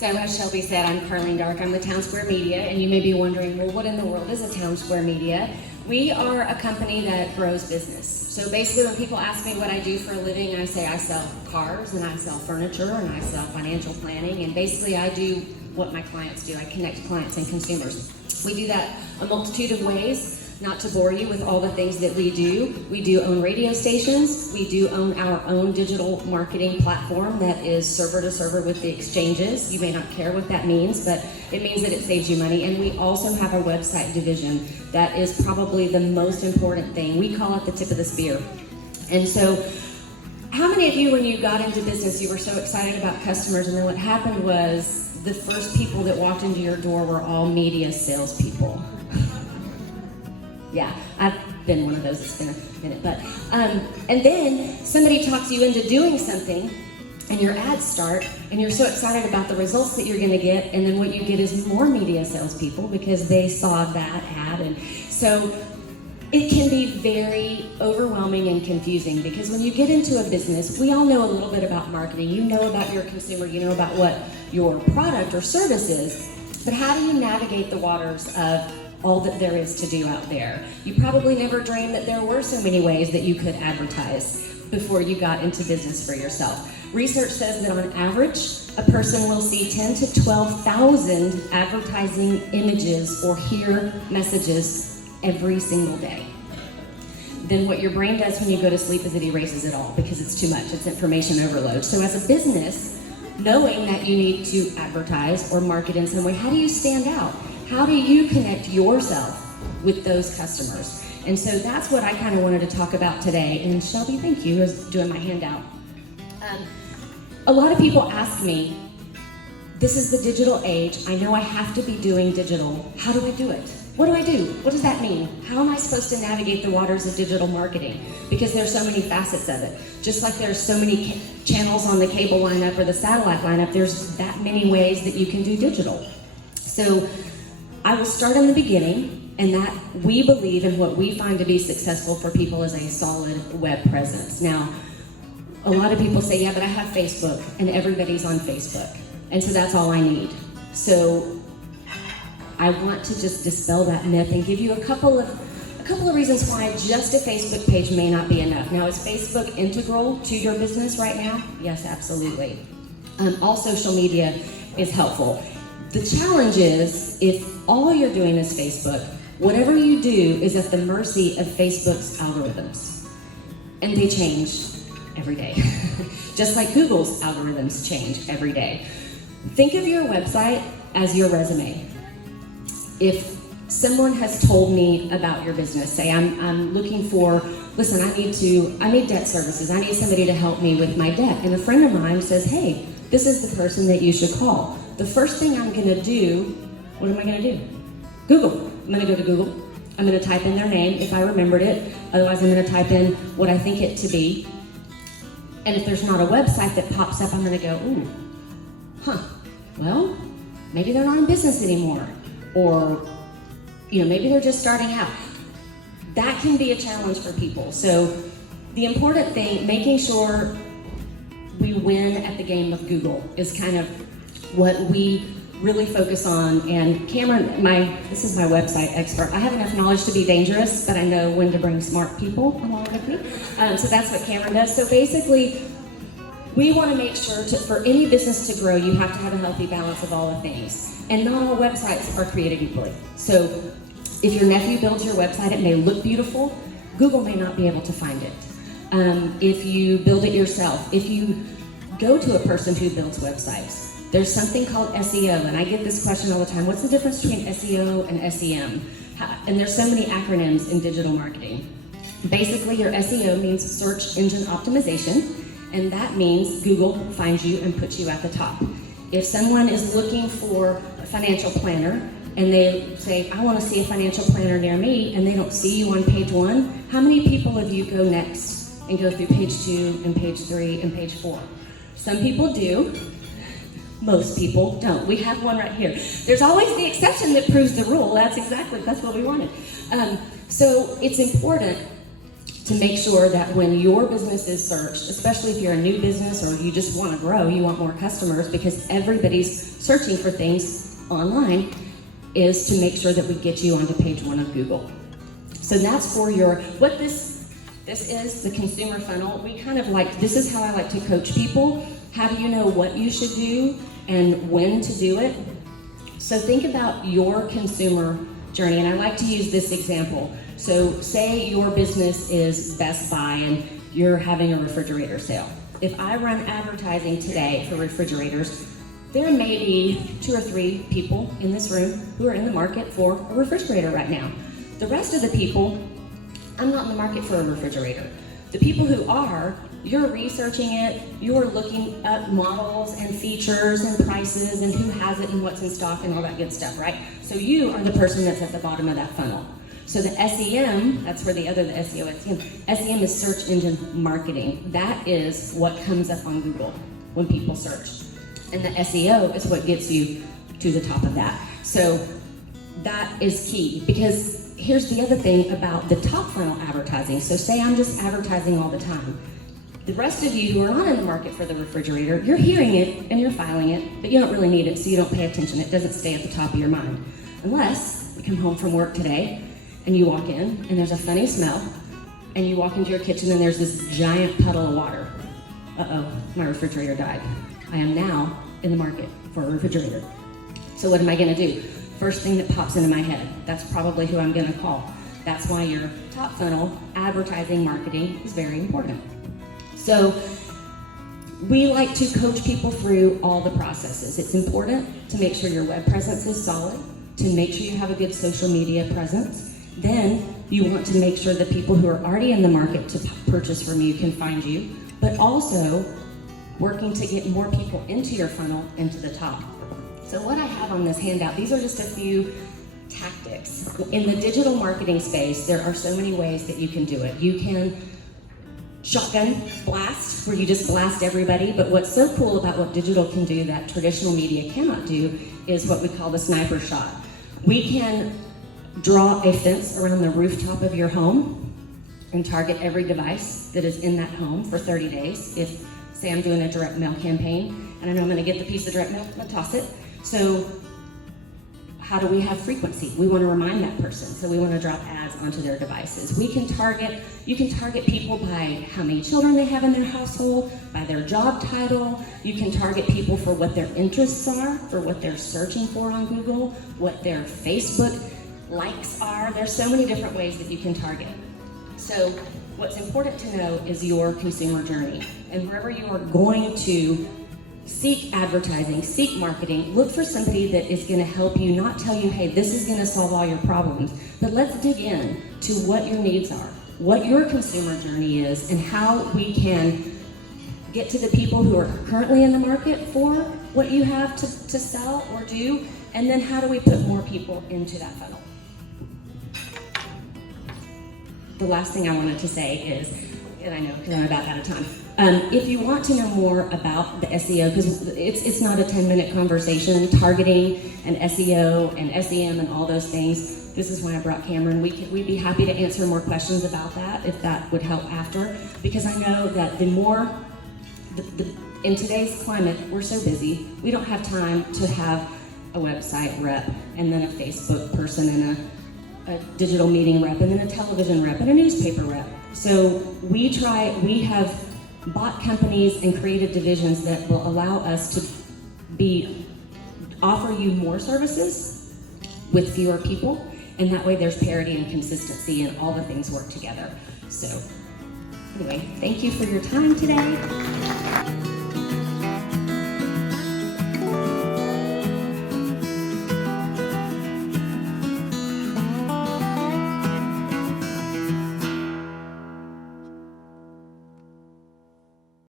So as Shelby said, I'm Carlene Dark. I'm with Townsquare Media, and you may be wondering, well, what in the world is a Townsquare Media? We are a company that grows business. So basically when people ask me what I do for a living, I say I sell cars, and I sell furniture, and I sell financial planning, and basically I do what my clients do. I connect clients and consumers. We do that a multitude of ways. Not to bore you with all the things that we do own radio stations. We do own our own digital marketing platform that is server to server with the exchanges. You may not care what that means, but it means that it saves you money. And we also have a website division that is probably the most important thing. We call it the tip of the spear. And so, how many of you, when you got into business, you were so excited about customers, and then what happened was the first people that walked into your door were all media salespeople? Yeah, I've been one of those. It's been a minute, but and then somebody talks you into doing something, and your ads start, and you're so excited about the results that you're going to get, and then what you get is more media salespeople because they saw that ad, and so it can be very overwhelming and confusing because when you get into a business, we all know a little bit about marketing. You know about your consumer, you know about what your product or service is, but how do you navigate the waters of all that there is to do out there? You probably never dreamed that there were so many ways that you could advertise before you got into business for yourself. Research says that on average, a person will see 10 to 12,000 advertising images or hear messages every single day. Then what your brain does when you go to sleep is it erases it all because it's too much, it's information overload. So as a business, knowing that you need to advertise or market in some way, how do you stand out? How do you connect yourself with those customers? And so that's what I kind of wanted to talk about today. And Shelby, thank you, is doing my handout. A lot of people ask me, this is the digital age. I know I have to be doing digital. How do I do it? What do I do? What does that mean? How am I supposed to navigate the waters of digital marketing? Because there's so many facets of it. Just like there's so many channels on the cable lineup or the satellite lineup, there's that many ways that you can do digital. So I will start in the beginning, and that we believe in what we find to be successful for people is a solid web presence. Now, a lot of people say, yeah, but I have Facebook, and everybody's on Facebook, and so that's all I need. So I want to just dispel that myth and give you a couple of reasons why just a Facebook page may not be enough. Now, is Facebook integral to your business right now? Yes, absolutely. All social media is helpful. The challenge is, if all you're doing is Facebook, whatever you do is at the mercy of Facebook's algorithms. And they change every day. Just like Google's algorithms change every day. Think of your website as your resume. If someone has told me about your business, say I'm looking for, listen, I need debt services. I need somebody to help me with my debt. And a friend of mine says, hey, this is the person that you should call. The first thing I'm gonna do, what am I gonna do? Google. I'm gonna go to Google. I'm gonna type in their name if I remembered it. Otherwise, I'm gonna type in what I think it to be. And if there's not a website that pops up, I'm gonna go, ooh, well, maybe they're not in business anymore. Or, maybe they're just starting out. That can be a challenge for people. So the important thing, making sure we win at the game of Google is kind of what we really focus on. And Cameron, this is my website expert. I have enough knowledge to be dangerous, but I know when to bring smart people along with me. So that's what Cameron does. So basically, we want to make sure for any business to grow, you have to have a healthy balance of all the things. And not all websites are created equally. So if your nephew builds your website, it may look beautiful. Google may not be able to find it. If you build it yourself, if you go to a person who builds websites, there's something called SEO, and I get this question all the time. What's the difference between SEO and SEM? And there's so many acronyms in digital marketing. Basically, your SEO means search engine optimization, and that means Google finds you and puts you at the top. If someone is looking for a financial planner, and they say, I want to see a financial planner near me, and they don't see you on page 1, how many people of you go next and go through page 2 and page 3 and page 4? Some people do. Most people don't. We have one right here. There's always the exception that proves the rule. That's what we wanted. So it's important to make sure that when your business is searched, especially if you're a new business or you just want to grow, you want more customers, because everybody's searching for things online, is to make sure that we get you onto page 1 of Google. So that's for what this is, the consumer funnel. We kind of this is how I like to coach people. How do you know what you should do and when to do it? So think about your consumer journey, and I like to use this example. So say your business is Best Buy and you're having a refrigerator sale. If I run advertising today for refrigerators, there may be 2 or 3 people in this room who are in the market for a refrigerator right now. The rest of the people, I'm not in the market for a refrigerator. The people who are, you're researching it, you're looking at models and features and prices and who has it and what's in stock and all that good stuff, right? So you are the person that's at the bottom of that funnel. So the SEM, that's where the SEO, SEM is search engine marketing. That is what comes up on Google when people search. And the SEO is what gets you to the top of that. So that is key, because here's the other thing about the top funnel advertising. So say I'm just advertising all the time. The rest of you who are not in the market for the refrigerator, you're hearing it and you're filing it, but you don't really need it, so you don't pay attention. It doesn't stay at the top of your mind. Unless you come home from work today and you walk in and there's a funny smell, and you walk into your kitchen and there's this giant puddle of water. Uh-oh, my refrigerator died. I am now in the market for a refrigerator. So what am I gonna do? First thing that pops into my head, that's probably who I'm gonna call. That's why your top funnel advertising marketing is very important. So we like to coach people through all the processes. It's important to make sure your web presence is solid, to make sure you have a good social media presence. Then you want to make sure that people who are already in the market to purchase from you can find you, but also working to get more people into your funnel, into the top. So what I have on this handout, these are just a few tactics. In the digital marketing space, there are so many ways that you can do it. You can shotgun blast, where you just blast everybody, but what's so cool about what digital can do that traditional media cannot do is what we call the sniper shot. We can draw a fence around the rooftop of your home and target every device that is in that home for 30 days. If, say, I'm doing a direct mail campaign, and I know I'm gonna get the piece of direct mail, I'm gonna toss it. So how do we have frequency? We want to remind that person, so we want to drop ads onto their devices. You can target people by how many children they have in their household, by their job title. You can target people for what their interests are, for what they're searching for on Google, what their Facebook likes are. There's so many different ways that you can target. So what's important to know is your consumer journey. And wherever you are going to seek advertising, seek marketing, look for somebody that is gonna help you, not tell you, hey, this is gonna solve all your problems, but let's dig in to what your needs are, what your consumer journey is, and how we can get to the people who are currently in the market for what you have to sell or do, and then how do we put more people into that funnel. The last thing I wanted to say is, and I know because I'm about out of time, if you want to know more about the SEO, because it's not a 10-minute conversation, targeting and SEO and SEM and all those things, this is why I brought Cameron. We'd be happy to answer more questions about that if that would help after, because I know that in today's climate, we're so busy, we don't have time to have a website rep and then a Facebook person and a digital meeting rep and then a television rep and a newspaper rep. So we have bought companies and created divisions that will allow us to offer you more services with fewer people, and that way there's parity and consistency and all the things work together. So anyway, thank you for your time today.